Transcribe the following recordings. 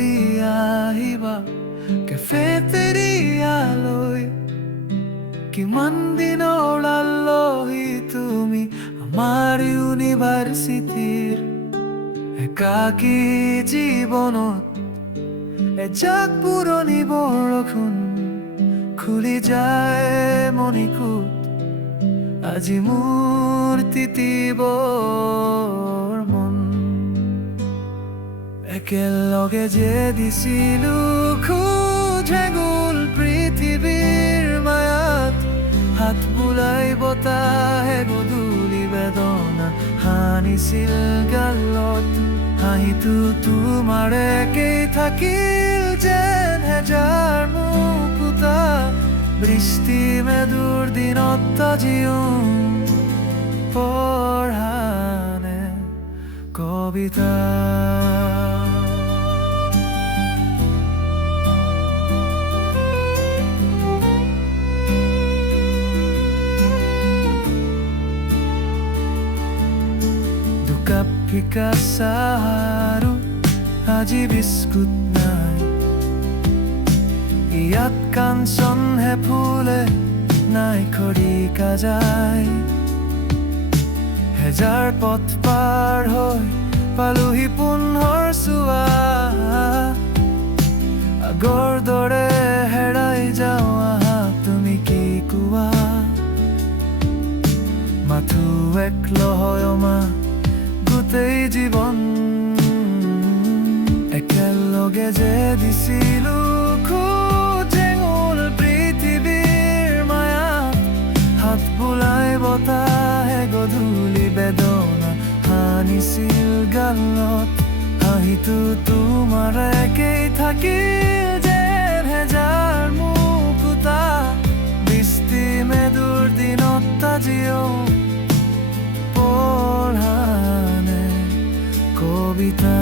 গধূলি আহিবা কেফেটেৰিয়ালৈ। কিমান দিনৰ আলহী তুমি আমাৰ ইউনিভাৰ্চিটিৰ। একাকী জীৱনত এজাক পুৰণি বৰষুণ খুলি যায় মণিকোট। আজি মোৰ তিতিবৰ মন। একেলগে যে দিছিলো খোজ হেঙুল পৃথিৱীৰ মায়াত। হাত বুলাই বতাহে গধূলি বেদনা সানিছিল গালত। হাঁহিটো তোমাৰ একেই থাকিল যেন হেজাৰ মুকুতা। বৃষ্টি মেদুৰ দিনত আজিও পঢ়ানে কবিতা। দুকাপ ফিকা চাহ আৰু আজি বিস্কুট নাই। ইয়াত কাঞ্চনহে ফুলে নাই খৰিকা যায়। হেজাৰ পথ পাৰ হৈ পালোহি পুনৰ চোৱা। আগৰ দৰে হেৰাই যাওঁ আহা তুমি কি কোৱা। মাথো এক লহয়মা গোটেই জীৱন। একেলগে যে দিছিলো খোজ হেঙুল পৃথিৱীৰ মায়াত। হাত বুলাই বতাহে গধূলি বেদনা সানিছিল গালত। হাঁহিটো তোমাৰ একেই থাকিল যেন হেজাৰ মুকুতা। বৃষ্টি মেদুৰ দিনত আজিও পঢ়ানে কবিতা।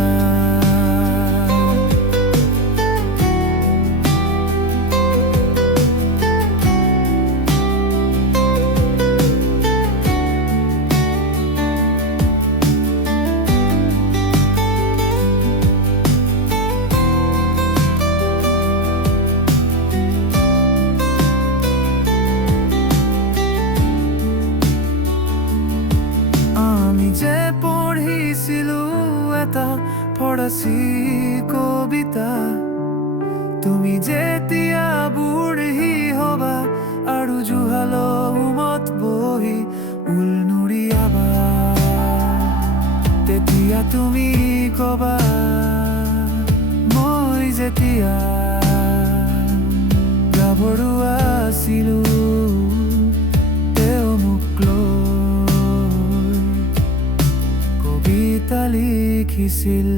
যে পঢ়িছিলো এটা ফৰাচী কবিতা। তুমি যেতিয়া বুঢ়ী হবা আৰু জুহালত বহি ঊল নুৰিয়াবা। তেতিয়া তুমি কবা মই যেতিয়া গাভৰু আছিলো তেওঁ মোক লৈ কবিতা লিখিছিল।